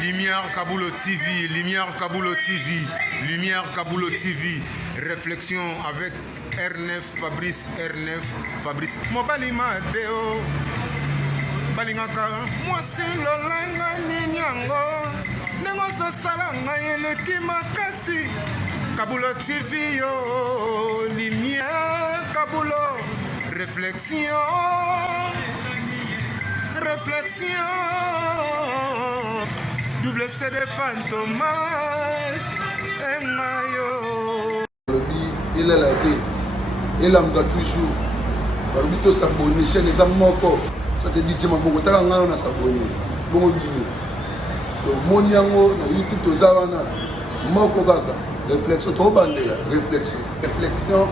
Lumière Kaboulo TV, Lumière Kaboulo TV, Lumière Kaboulo TV. Réflexion avec R9, Fabrice R9, Fabrice. Mobali Madeo, Balingaka, moi c'est l'Olanga Ninyango, Nengosa Salanga Yeleki Makasi, Kaboulo TV, yo, Lumière Kaboulo, réflexion. Réflexion, double CD Fantomas, Mayo. Il est là, il a toujours. Barbito s'abonne, chaîne les amoko. Ça c'est dit, Maboko, t'as un an à s'abonner. Bon, mon yango, YouTube, aux Zavana, Moko Gaga, réflexion, trop bandé, réflexion,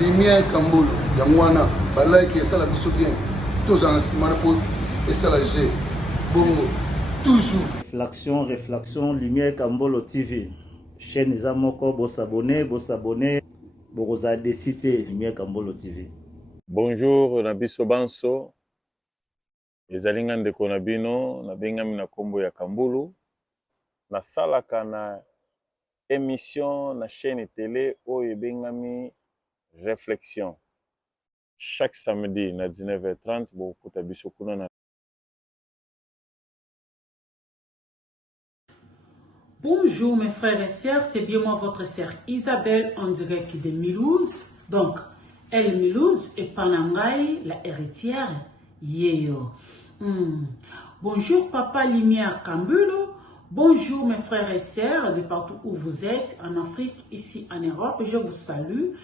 lumière Kamboul, Yangwana, Balai qui est ça la biso bien. Tous en ciment pour. Et ça la G. Bongo. Toujours. Réflexion, Lumière Kambolo TV. Chaîne les amoko, vous s'abonner, vous avez décidé Lumière Kambolo TV. Bonjour, Nabiso Banso. Les Alingan de Konabino, Nabengami na Kombo ya Kambulu. Na salaka na émission na chaîne télé Oye Bengami Réflexion. Chaque samedi na 19h30, beaucoup Tabiso Kuna. Bonjour mes frères et sœurs, c'est bien moi votre sœur Isabelle en direct de Milouz. Donc, elle Milouz et Panangaï, la héritière, Yeyo. Bonjour Papa Lumière Kambulo. Bonjour mes frères et sœurs de partout où vous êtes, en Afrique, ici en Europe, je vous salue.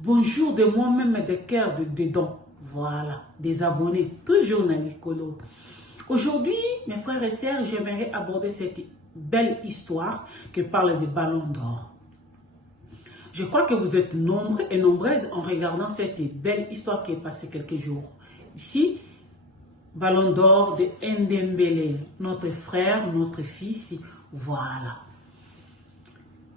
Bonjour de moi-même de cœur de dedans. Voilà, des abonnés, toujours dans l'écolo. Aujourd'hui, mes frères et sœurs, j'aimerais aborder cette belle histoire qui parle des ballons d'or. Je crois que vous êtes nombreux et nombreuses en regardant cette belle histoire qui est passée quelques jours. Ici, ballon d'or de Ndembele, notre frère, notre fils, voilà.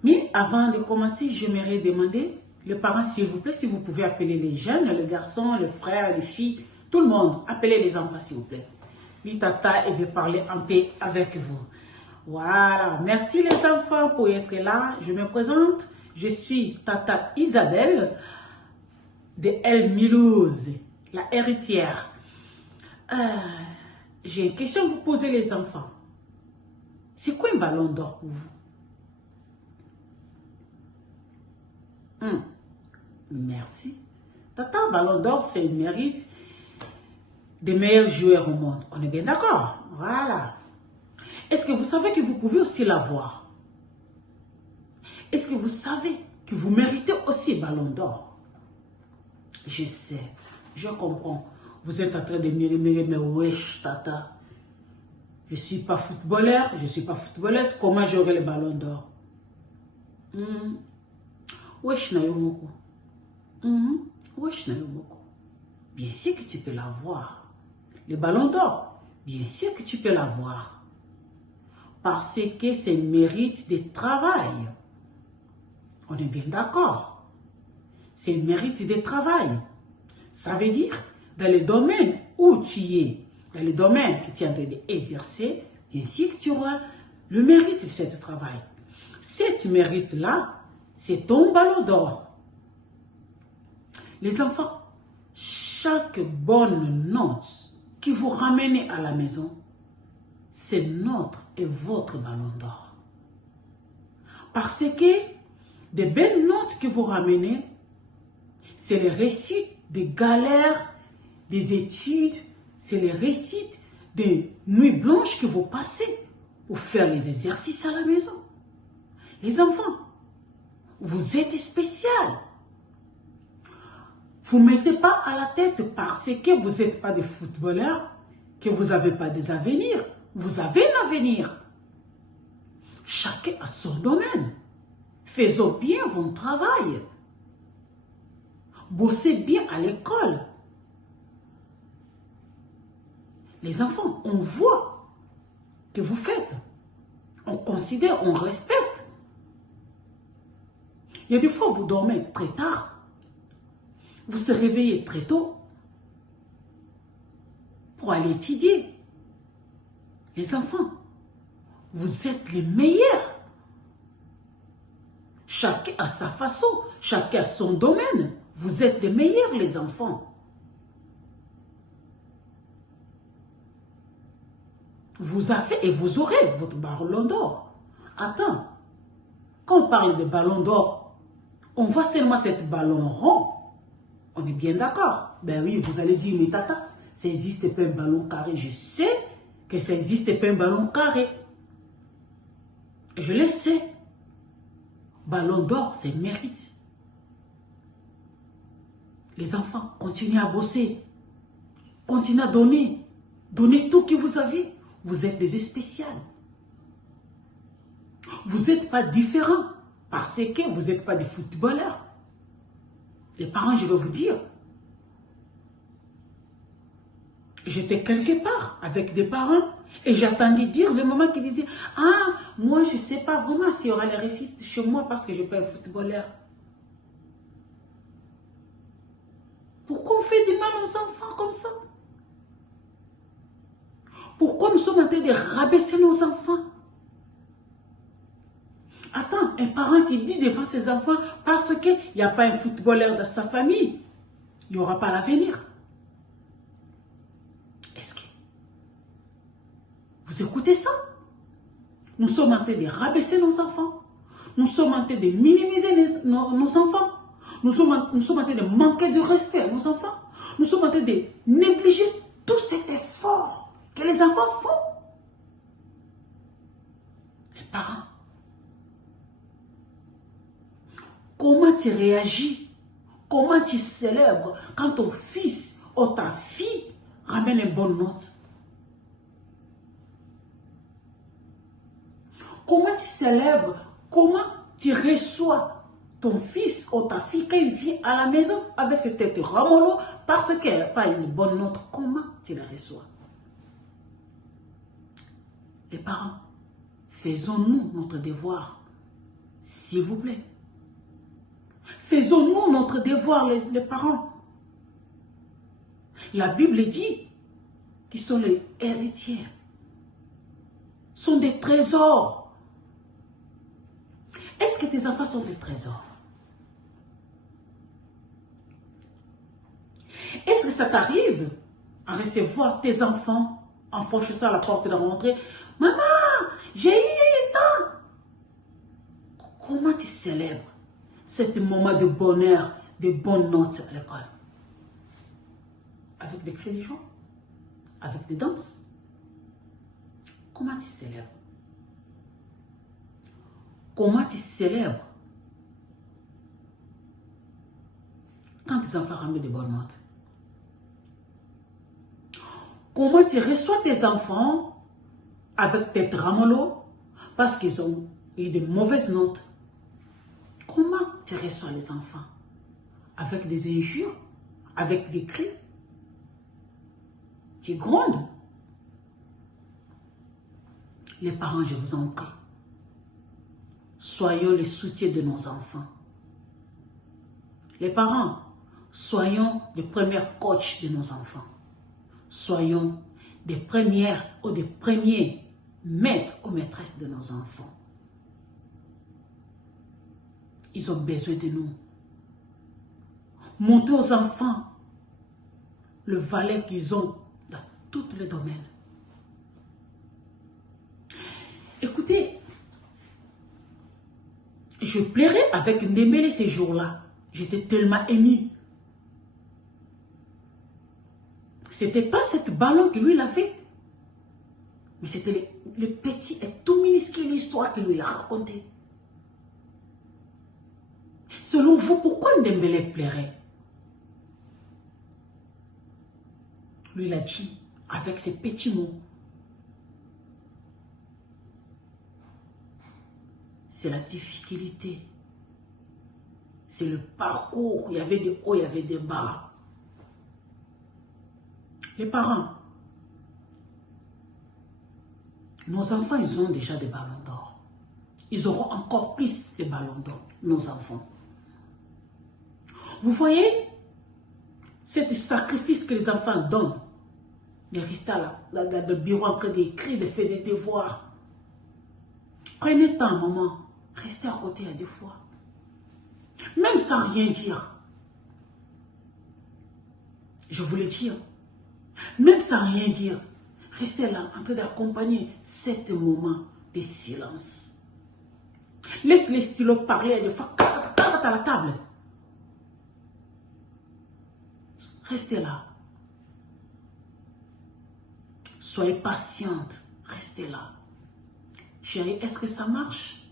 Mais avant de commencer, j'aimerais demander, les parents, s'il vous plaît, si vous pouvez appeler les jeunes, les garçons, les frères, les filles, tout le monde, appelez les enfants, s'il vous plaît. Tata, elle veut parler en paix avec vous. Voilà, merci les enfants pour être là. Je me présente, je suis Tata Isabelle de El Milouz, la héritière. J'ai une question à vous poser les enfants. C'est quoi un ballon d'or pour vous? Merci. Tata, ballon d'or, c'est le mérite des meilleurs joueurs au monde. On est bien d'accord? Voilà. Est-ce que vous savez que vous pouvez aussi l'avoir? Est-ce que vous savez que vous méritez aussi ballon d'or? Je sais, je comprends. Vous êtes en train de murmurer, mais wesh, Tata. Je ne suis pas footballeur, je ne suis pas footballeuse. Comment j'aurai le ballon d'or? Wesh, Nayomoko. Wesh, Nayomoko. Bien sûr que tu peux l'avoir. Le ballon d'or, bien sûr que tu peux l'avoir. Parce que c'est le mérite de travail. On est bien d'accord. C'est le mérite de travail. Ça veut dire, dans le domaine où tu es, dans le domaine que tu es en train d'exercer, bien sûr que tu auras le mérite de ce travail. Cet mérite-là, c'est ton ballon d'or. Les enfants, chaque bonne note que vous ramenez à la maison, c'est notre et votre ballon d'or. Parce que des belles notes que vous ramenez, c'est les réussites des galères, des études, c'est les réussites des nuits blanches que vous passez pour faire les exercices à la maison. Les enfants, vous êtes spécial. Vous ne mettez pas à la tête parce que vous n'êtes pas des footballeurs, que vous n'avez pas des avenirs. Vous avez un avenir. Chacun a son domaine. Faisons bien votre travail. Bossez bien à l'école. Les enfants, on voit que vous faites. On considère, on respecte. Il y a des fois, vous dormez très tard. Vous se réveillez très tôt pour aller étudier. Les enfants, Vous êtes les meilleurs. Chacun a sa façon, chacun a son domaine. Vous êtes les meilleurs, les enfants. Vous avez et vous aurez votre ballon d'or. Attends, quand on parle de ballon d'or, on voit seulement cette ballon rond. On est bien d'accord. Ben oui, vous allez dire, mais tata, ça n'existe pas un ballon carré. Je sais que ça n'existe pas un ballon carré. Je le sais. Ballon d'or, c'est mérite. Les enfants, continuez à bosser. Continuez à donner. Donnez tout que vous avez. Vous êtes des spéciales. Vous n'êtes pas différents parce que vous n'êtes pas des footballeurs. Les parents, je vais vous dire, j'étais quelque part avec des parents et j'attendais dire le moment qu'ils disaient « Ah, moi je ne sais pas vraiment s'il y aura les réussites chez moi parce que je ne suis pas un footballeur. » Pourquoi on fait du mal aux enfants comme ça? Pourquoi nous sommes en train de rabaisser nos enfants? Attends, un parent qui dit devant ses enfants, parce qu'il n'y a pas un footballeur dans sa famille, il n'y aura pas l'avenir. Est-ce que vous écoutez ça? Nous sommes en train de rabaisser nos enfants. Nous sommes en train de minimiser nos enfants. Nous sommes en train de manquer de respect à nos enfants. Nous sommes en train de négliger tout cet effort que les enfants font. Les parents. Comment tu réagis? Comment tu célèbres quand ton fils ou ta fille ramène une bonne note? Comment tu célèbres? Comment tu reçois ton fils ou ta fille quand il vient à la maison avec cette tête ramolo parce qu'elle n'a pas une bonne note? Comment tu la reçois? Les parents, faisons-nous notre devoir, s'il vous plaît. Faisons-nous notre devoir, les parents. La Bible dit qu'ils sont les héritiers, sont des trésors. Est-ce que tes enfants sont des trésors? Est-ce que ça t'arrive à recevoir tes enfants en franchissant la porte de la rentrée? Maman, j'ai eu le temps. Comment tu célèbres cet moment de bonheur, de bonnes notes à l'école? Avec des cris de joie? Avec des danses? Comment tu célèbres? Comment tu célèbres quand tes enfants ramènent de bonnes notes? Comment tu reçois tes enfants avec tes ramollos parce qu'ils ont eu de mauvaises notes? Comment tu reçois les enfants? Avec des injures? Avec des cris? Tu grondes? Les parents, je vous en prie, soyons les soutiens de nos enfants. Les parents, soyons les premiers coachs de nos enfants. Soyons des premières ou des premiers maîtres ou maîtresses de nos enfants. Ils ont besoin de nous. Montrez aux enfants le valeur qu'ils ont dans tous les domaines. Écoutez, je pleurais avec Ndembele ces jours-là. J'étais tellement émue. C'était pas cette ballon que lui l'avait, mais c'était le petit et tout minuscule l'histoire qu'il lui a raconté. Selon vous, pourquoi Ndembele pleurait? Lui l'a dit avec ses petits mots. C'est la difficulté. C'est le parcours. Il y avait des hauts, il y avait des bas. Les parents, nos enfants, ils ont déjà des ballons d'or. Ils auront encore plus des ballons d'or, nos enfants. Vous voyez, ce sacrifice que les enfants donnent, de rester dans le bureau en train d'écrire, de faire des devoirs. Prenez temps, maman. Restez à côté à deux fois. Même sans rien dire. Je vous le dis. Même sans rien dire. Restez là en train d'accompagner cet moment de silence. Laisse les stylos parler des fois à la table. Restez là. Soyez patiente. Restez là. Chérie, est-ce que ça marche?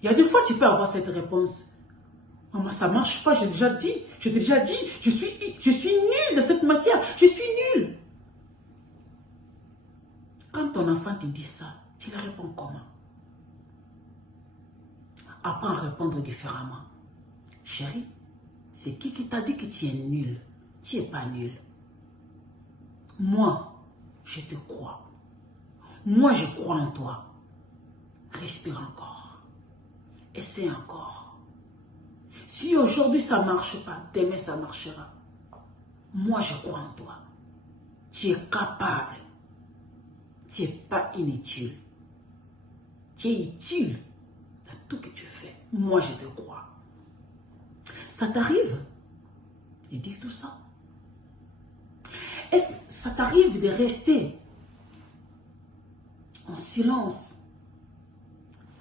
Il y a des fois tu peux avoir cette réponse. Maman, ça marche pas, j'ai déjà dit. Je t'ai déjà dit, je suis nulle de cette matière. Je suis nulle. Quand ton enfant te dit ça, tu lui réponds comment? Apprends à répondre différemment. Chérie, c'est qui t'a dit que tu es nulle? Tu n'es pas nulle. Moi, je te crois. Moi, je crois en toi. Respire encore. Essaie encore. Si aujourd'hui ça ne marche pas, demain ça marchera. Moi, je crois en toi. Tu es capable. Tu n'es pas inutile. Tu es utile dans tout ce que tu fais. Moi, je te crois. Ça t'arrive de dire tout ça? Est-ce que ça t'arrive de rester en silence,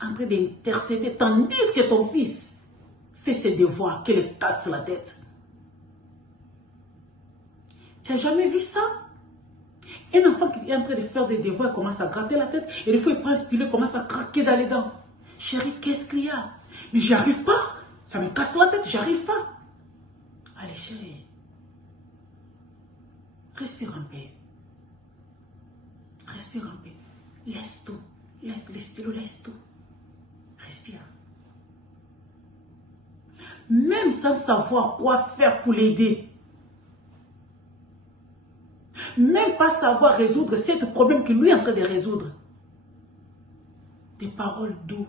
en train d'intercéder, tandis que ton fils fait ses devoirs, qu'il le casse la tête? Tu n'as jamais vu ça? Un enfant qui est en train de faire des devoirs commence à gratter la tête, et des fois il prend un stylo, commence à craquer dans les dents. Chérie, qu'est-ce qu'il y a? Mais j'y arrive pas, ça me casse la tête, j'arrive pas. Allez chérie, respire un peu. Respire un peu. Laisse tout. Laisse les stylos, laisse tout. Respire. Même sans savoir quoi faire pour l'aider. Même pas savoir résoudre ce problème que lui est en train de résoudre. Des paroles douces.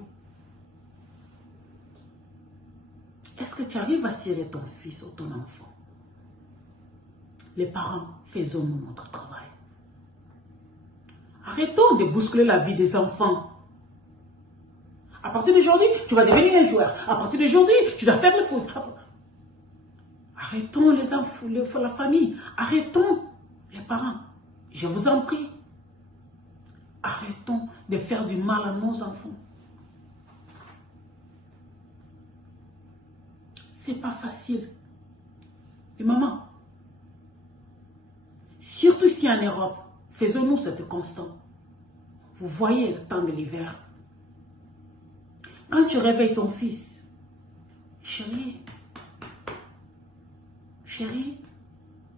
Est-ce que tu arrives à serrer ton fils ou ton enfant? Les parents, faisons-nous notre travail. Arrêtons de bousculer la vie des enfants. À partir d'aujourd'hui, tu vas devenir un joueur. À partir d'aujourd'hui, tu dois faire le foot. Arrêtons les enfants, la famille. Arrêtons les parents. Je vous en prie. Arrêtons de faire du mal à nos enfants. C'est pas facile. Et maman, surtout ici en Europe, faisons-nous cette constante. Vous voyez le temps de l'hiver. Quand tu réveilles ton fils, chérie,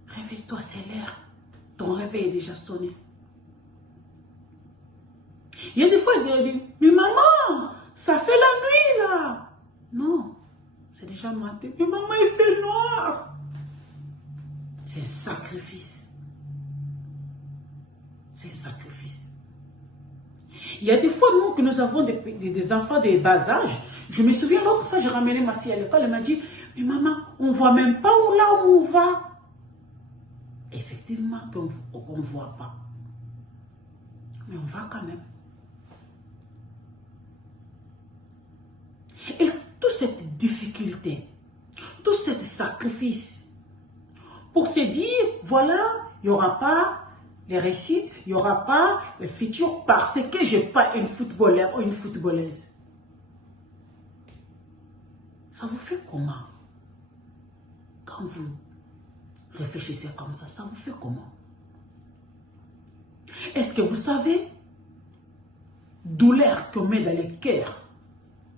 réveille-toi, c'est l'heure. Ton réveil est déjà sonné. Il y a des fois, il dit, mais maman, ça fait la nuit là. Non, c'est déjà matin. Mais maman, il fait noir. C'est un sacrifice. C'est un sacrifice. Il y a des fois, nous, que nous avons des enfants de bas âge. Je me souviens, l'autre fois, j'ai ramené ma fille à l'école. Elle m'a dit, mais maman, on ne voit même pas où on va. Effectivement, on ne voit pas. Mais on va quand même. Et toute cette difficulté, tout ce sacrifice, pour se dire, voilà, il n'y aura pas les réussites, il n'y aura pas le futur parce que je n'ai pas une footballeur ou une footballeuse. Ça vous fait comment? Quand vous réfléchissez comme ça vous fait comment? Est-ce que vous savez douleur qu'on met dans les cœurs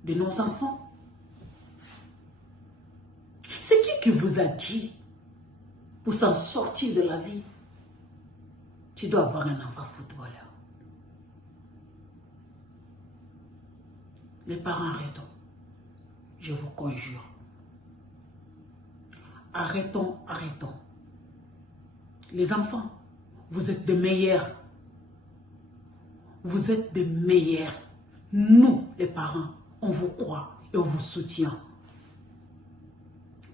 de nos enfants? C'est qui vous a dit pour s'en sortir de la vie? Tu dois avoir un enfant footballeur. Les parents, arrêtons. Je vous conjure. Arrêtons. Les enfants, vous êtes des meilleurs. Vous êtes des meilleurs. Nous, les parents, on vous croit et on vous soutient.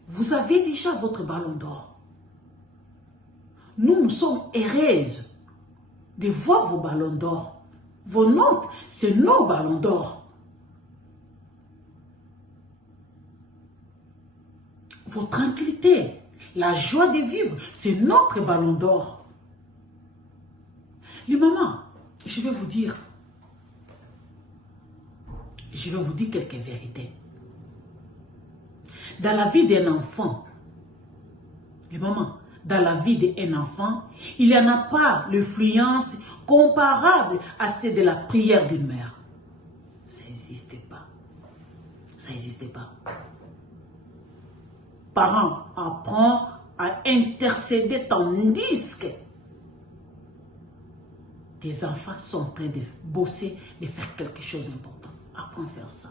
Vous avez déjà votre ballon d'or. Nous sommes heureuses de voir vos ballons d'or. vos notes, c'est nos ballons d'or. Vos tranquillités, la joie de vivre, c'est notre ballon d'or. Les mamans, je vais vous dire quelques vérités. Dans la vie d'un enfant, les mamans, dans la vie d'un enfant, il n'y en a pas l'influence comparable à celle de la prière d'une mère. Ça n'existe pas. Ça n'existe pas. Parents, apprends à intercéder tandis que tes enfants sont en train de bosser, de faire quelque chose d'important. Apprends à faire ça.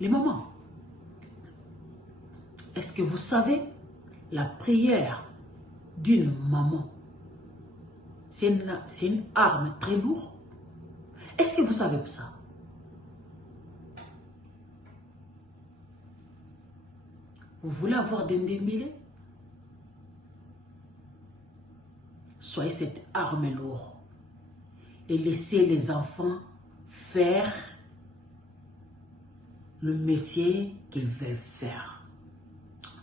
Les mamans, est-ce que vous savez, la prière d'une maman, c'est une arme très lourde? Est-ce que vous savez ça? Vous voulez avoir des démêlés? Soyez cette arme lourde et laissez les enfants faire le métier qu'ils veulent faire.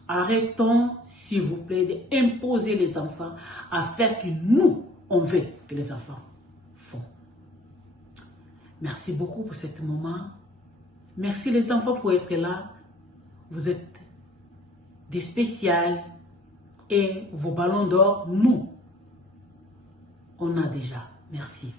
Arrêtons, s'il vous plaît, d'imposer les enfants à faire que nous, on veut que les enfants font. Merci beaucoup pour ce moment. Merci les enfants pour être là. Vous êtes des spéciales et vos ballons d'or, nous, on a déjà. Merci.